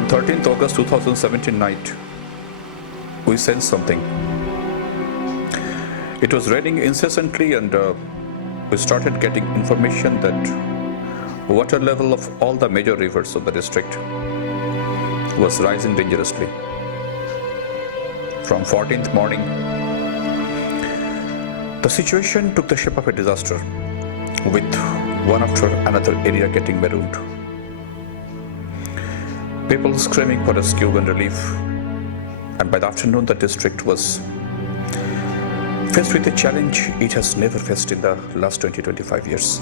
On 13th August 2017 night, we sensed something. It was raining incessantly and we started getting information that water level of all the major rivers of the district was rising dangerously. From 14th morning, the situation took the shape of a disaster, with one after another area getting marooned. People screaming for rescue and relief, and by the afternoon the district was faced with a challenge it has never faced in the last 20-25 years.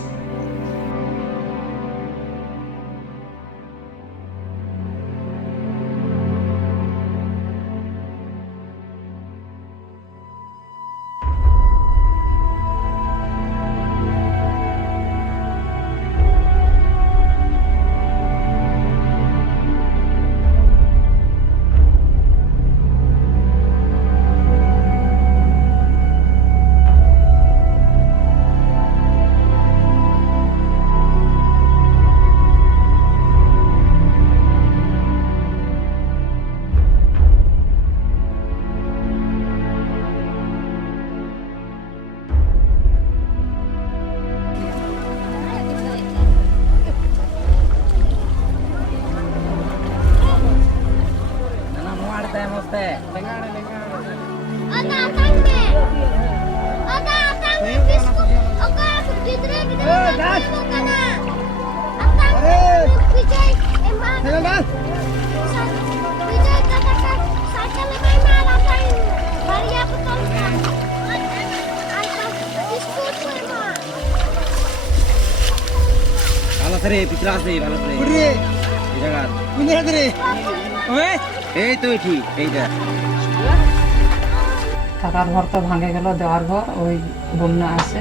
থাকার ঘর তো ভাঙে গেল, দেওয়ার ঘর ওই বন্যা আসে,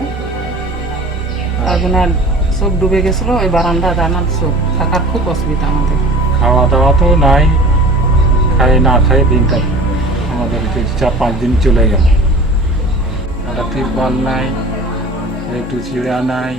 আগুনের সব ডুবে গেছিল, ওই বারান্দা জানাল সব, থাকার খুব অসুবিধা আমাদের। খাওয়া দাওয়া তো নাই, খাই না খাই দিনটা আমাদের 4-5 দিন চলে গেল। একটা তিরপাল নাই, একটু চিড়া নাই।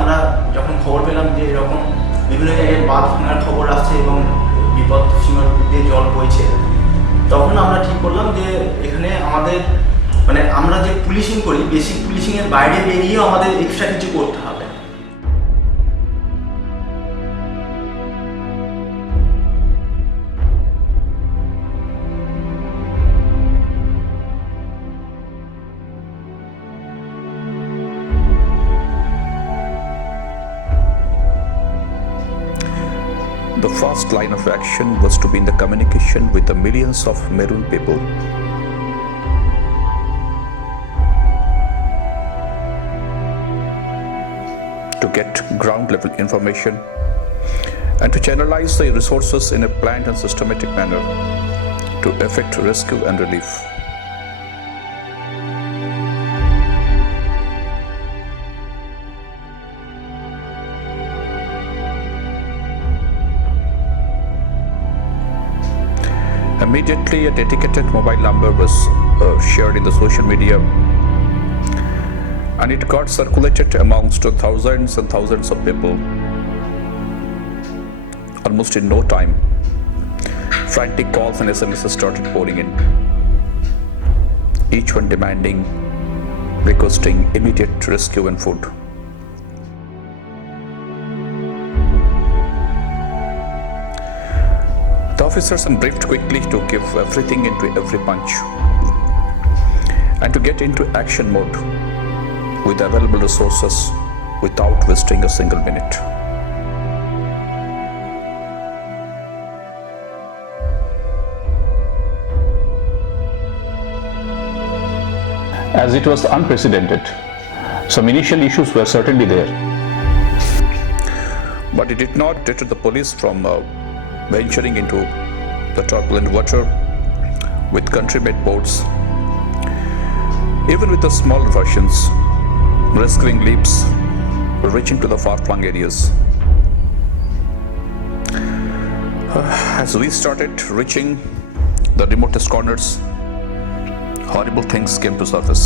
আমরা যখন খবর পেলাম যে এরকম বিভিন্ন জায়গায় বাঁধ ভাঙার খবর আসছে এবং বিপদ সীমার দিয়ে জল বইছে, তখন আমরা ঠিক করলাম যে এখানে আমাদের আমরা যে পুলিশিং করি, বেসিক পুলিশিংয়ের বাইরে বেরিয়েও আমাদের এক্সট্রা কিছু করতে হবে। The first line of action was to be in the communication with the millions of marooned people. To get ground level information and to channelize the resources in a planned and systematic manner to effect rescue and relief. Immediately, a dedicated mobile number was shared in the social media, and it got circulated amongst thousands and thousands of people. Almost in no time, frantic calls and SMSs started pouring in, each one demanding, requesting immediate rescue and food. The officers briefed quickly to give everything into every punch and to get into action mode with available resources without wasting a single minute. As it was unprecedented, some initial issues were certainly there. But it did not deter the police from venturing into the turbulent water with country-made boats, even with the smaller versions, rescuing leaps, reaching to the far-flung areas. As we started reaching the remotest corners, horrible things came to surface.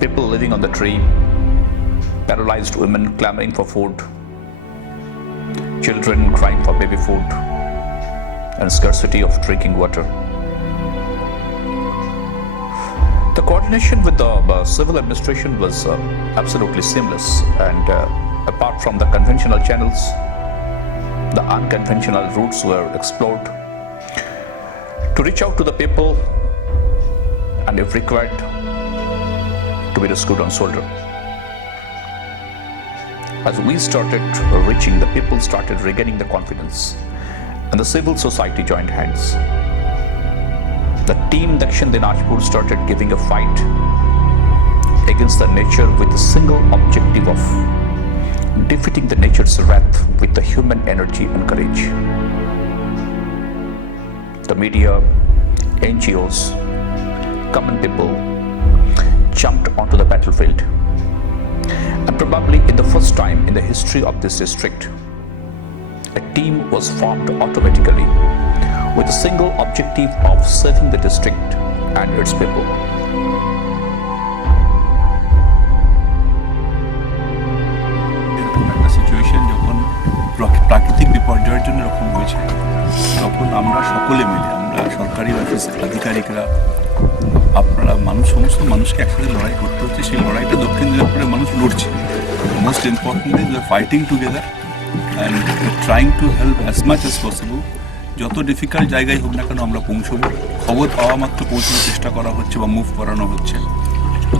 People living on the tree, paralyzed women clamoring for food, children crying for baby food, and scarcity of drinking water. The coordination with the civil administration was absolutely seamless, and apart from the conventional channels, the unconventional routes were explored to reach out to the people and, if required, to be rescued on shoulder. As we started reaching, the people started regaining the confidence, and the civil society joined hands. The team Dakshin Dinajpur started giving a fight against the nature with the single objective of defeating the nature's wrath with the human energy and courage. The media, NGOs, common people jumped onto the battlefield. And probably in the first time in the history of this district, a team was formed automatically with a single objective of saving the district and its people. একটা situation যখন প্রাকৃতিক বিপর্যয়ের জন্য এরকম হয়েছে, তখন আমরা সকলে মিলে, আমরা সরকারি অফিস আধিকারিকরা, আপনারা মানুষ, সমস্ত মানুষকে একসাথে লড়াই করতে হচ্ছে। সেই লড়াইটা দক্ষিণ দিনাজপুরের মানুষ লড়ছে। Most importantly we are fighting together and trying to help as much as possible. যত ডিফিকাল্ট জায়গায় হোক না কেন আমরা পৌঁছবো। খবর পাওয়া মাত্র পৌঁছানোর চেষ্টা করা হচ্ছে বা মুভ করানো হচ্ছে।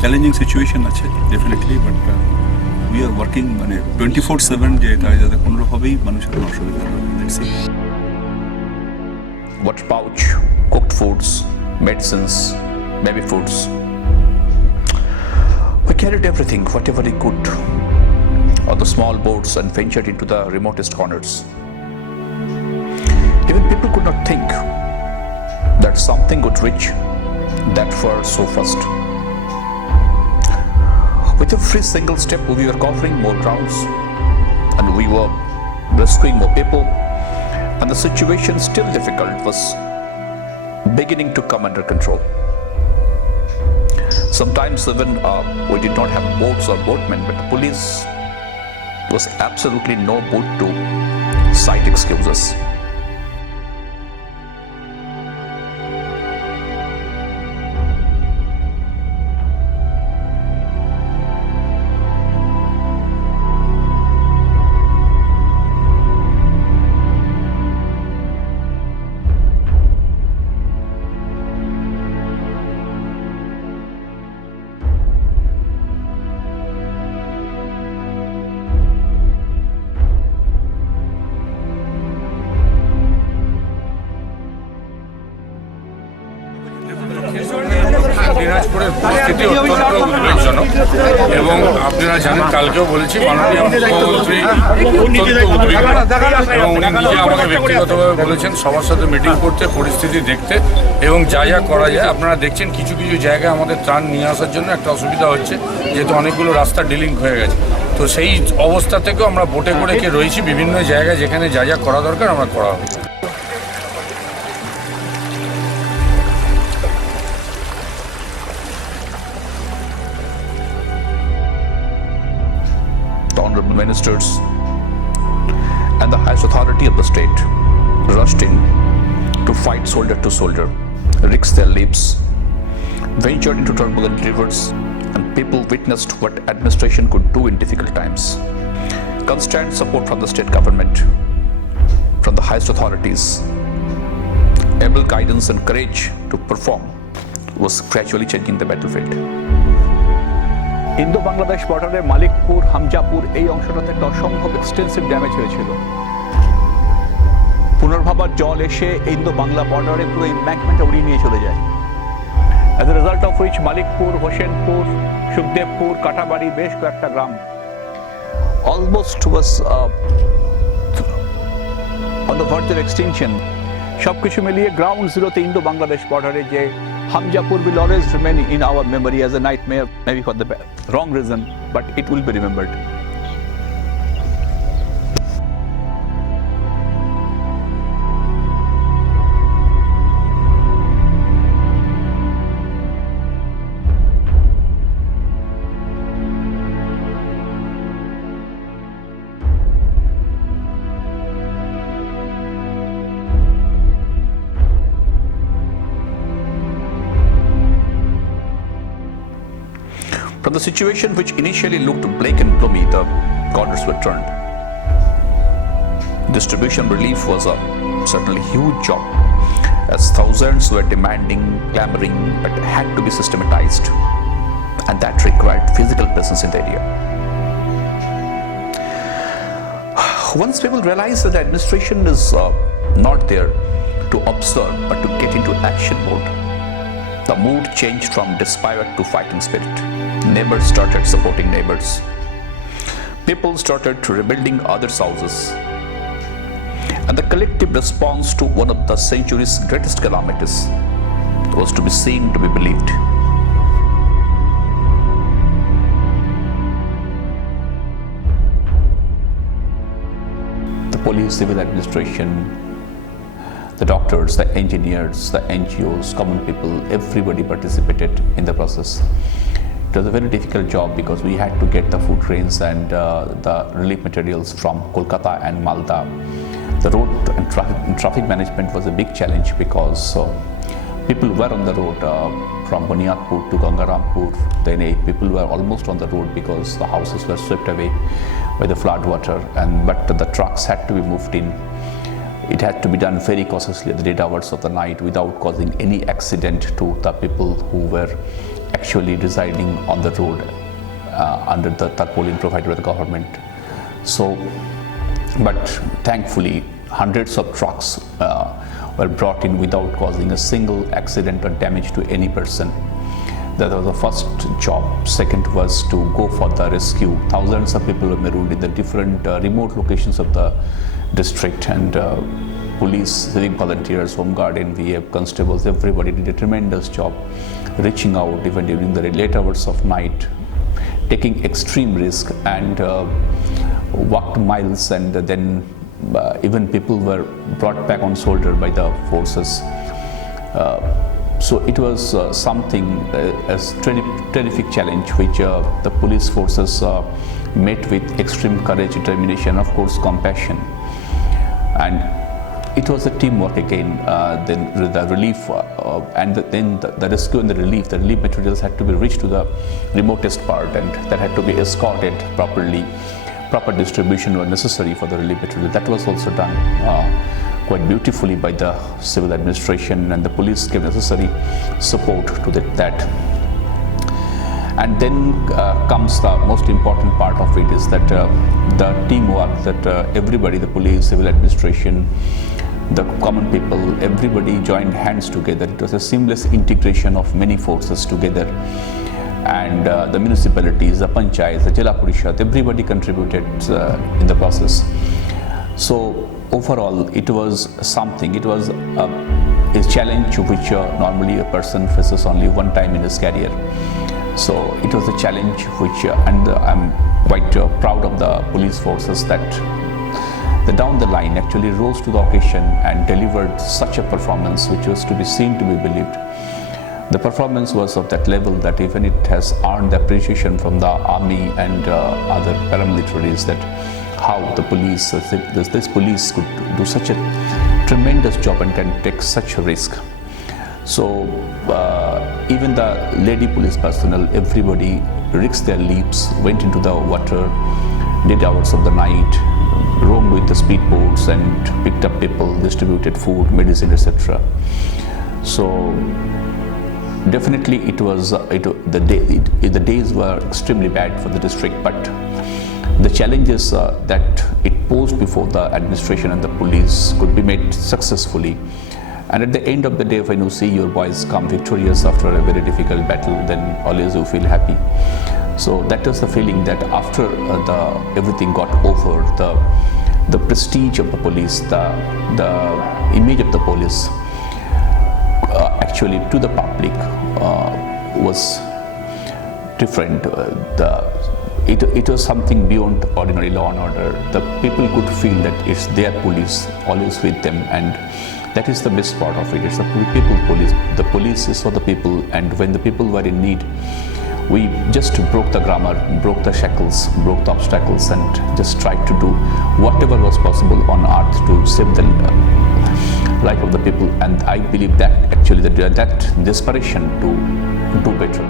চ্যালেঞ্জিং সিচুয়েশন আছে definitely, but we are working, মানে 24/7, যে এটা যাতে কোনোভাবেই মানুষের কোনো অসুবিধা হবে। Water pouch, cooked foods, medicines, baby foods. We carried everything, whatever we could, on the small boats and ventured into the remotest corners. Even people could not think that something would reach that far so fast. With every single step, we were covering more grounds and we were rescuing more people, and the situation, still difficult, was beginning to come under control. Sometimes even we did not have boats or boatmen, but the police was absolutely no boat to cite excuses. দিনাজপুরের পরিস্থিতি অত্যন্ত উদ্বেগজনক এবং আপনারা জানেন, কালকেও বলেছি, মাননীয় মুখ্যমন্ত্রী অত্যন্ত উদ্বিগ্ন এবং উনি নিজে আমাকে ব্যক্তিগতভাবে বলেছেন সবার সাথে মিটিং করতে, পরিস্থিতি দেখতে এবং যা যা করা যায়। আপনারা দেখছেন কিছু কিছু জায়গায় আমাদের ত্রাণ নিয়ে আসার জন্য একটা অসুবিধা হচ্ছে, যেহেতু অনেকগুলো রাস্তা ডিলিঙ্ক হয়ে গেছে। তো সেই অবস্থা থেকেও আমরা বোটে করে রয়েছি বিভিন্ন জায়গায়, যেখানে যা যা করা দরকার আমরা করা হবে। Honorable ministers and the highest authority of the state rushed in to fight shoulder to shoulder, risked their lives, ventured into turbulent rivers, and people witnessed what administration could do in difficult times. Constant support from the state government, from the highest authorities, able guidance and courage to perform was gradually changing the battlefield. Indo Bangladesh বর্ডারে মালিকপুর হামজাপুর এই অংশটাতে একটা অসম্ভব extensive damage হয়েছিল। পুনর্ভাবার জল এসে Indo Bangla বর্ডারে পুরো ইম্প্যাক্টমেন্টটা উড়িয়ে নিয়ে চলে যায়। As a result of which মালিকপুর, Hossainpur, Sukhdevpur, Katabari বেশ কয়েকটা গ্রাম almost was on the verge of extinction. সবকিছু মিলিয়ে গ্রাউন্ড জিরোতে ইন্দো বাংলাদেশ বর্ডারে যে হামজাপুর will always remain in our memory as a nightmare, maybe for the wrong reason, but it will be remembered. From the situation which initially looked bleak and gloomy, the corners were turned. Distribution relief was a certainly huge job, as thousands were demanding, clamoring, but had to be systematized, and that required physical presence in the area. Once people realized that the administration is not there to observe but to get into action mode, the mood changed from despair to fighting spirit. Neighbors started supporting neighbors. People started rebuilding others' houses. And the collective response to one of the century's greatest calamities was to be seen, to be believed. The police, civil administration, the doctors, the engineers, the NGOs, common people, everybody participated in the process. It was a very difficult job because we had to get the food grains and the relief materials from Kolkata and Malda. The road and traffic management was a big challenge because people were on the road from Bunyadpur to Gangarampur. Then people were almost on the road because the houses were swept away by the flood water, but the trucks had to be moved in. It had to be done very cautiously at the dead hours of the night without causing any accident to the people who were actually residing on the road under the tarpaulin provided by the government. So, but thankfully hundreds of trucks were brought in without causing a single accident or damage to any person. That was the first job. Second was to go for the rescue. Thousands of people were marooned in the different remote locations of the district, and police, civic volunteers, home guard, NVA, constables, everybody did a tremendous job reaching out even during the late hours of night, taking extreme risk, and walked miles, and then even people were brought back on shoulder by the forces. So it was something, a terrific challenge which the police forces met with extreme courage, determination, of course compassion. And it was a teamwork again. Then the relief and then the rescue and the relief materials had to be reached to the remotest part, and that had to be escorted properly. Proper distribution were necessary for the relief material. That was also done quite beautifully by the civil administration, and the police gave necessary support to that. And then comes the most important part of it, is that the teamwork, that everybody, the police, civil administration, the common people, everybody joined hands together. It was a seamless integration of many forces together, and the municipalities, the panchayats, the Jila Parishad, everybody contributed in the process. So overall it was something, it was a challenge which normally a person faces only one time in his career. So it was a challenge which, and I'm quite proud of the police forces that down the line actually rose to the occasion and delivered such a performance which was to be seen, to be believed. The performance was of that level that even it has earned the appreciation from the army and other paramilitaries, that how the police, this police could do such a tremendous job and can take such a risk. So even the lady police personnel, everybody risked their lives, went into the water, dead hours of the night, roamed with the speedboats and picked up people, distributed food, medicine, etc. So Definitely, the days were extremely bad for the district, but the challenges that it posed before the administration and the police could be met successfully. And at the end of the day, when you see your boys come victorious after a very difficult battle, then always you feel happy. So that was the feeling that after everything got over, the prestige of the police, the image of the police, actually to the public was different. It was something beyond ordinary law and order. The people could feel that it's their police always with them, and that is the best part of it. It's the people police. The police is for the people, and when the people were in need, we just broke the grammar, broke the shackles, broke the obstacles, and just tried to do whatever was possible on earth to save the life of the people. And I believe that actually that desperation to do better.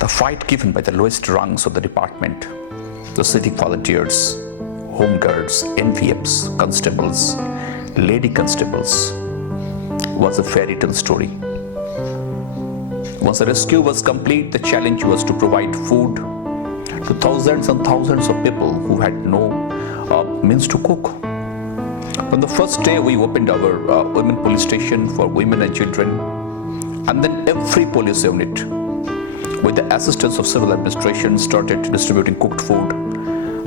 The fight given by the lowest rungs of the department, the civic volunteers, home guards, NVFs, constables, lady constables, was a fairy tale story. Once the rescue was complete, the challenge was to provide food to thousands and thousands of people who had no means to cook. On the first day, we opened our women police station for women and children, and then every police unit, with the assistance of civil administration, started distributing cooked food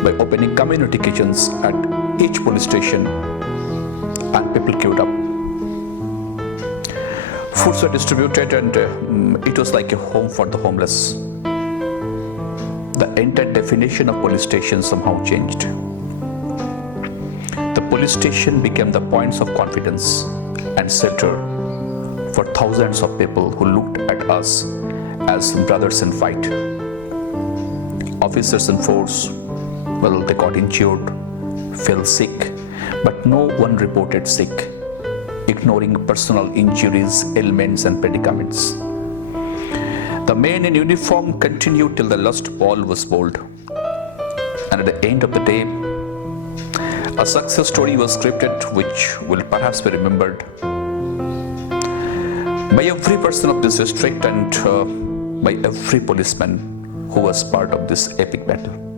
by opening community kitchens at each police station, and people queued up. Foods were distributed, and it was like a home for the homeless. The entire definition of police station somehow changed. The police station became the points of confidence and shelter for thousands of people who looked at us as brothers in fight. Officers in force, well, they got injured, fell sick, but no one reported sick, ignoring personal injuries, ailments, and predicaments. The men in uniform continued till the last ball was bowled. And at the end of the day, a success story was scripted which will perhaps be remembered by every person of this district and by every policeman who was part of this epic battle.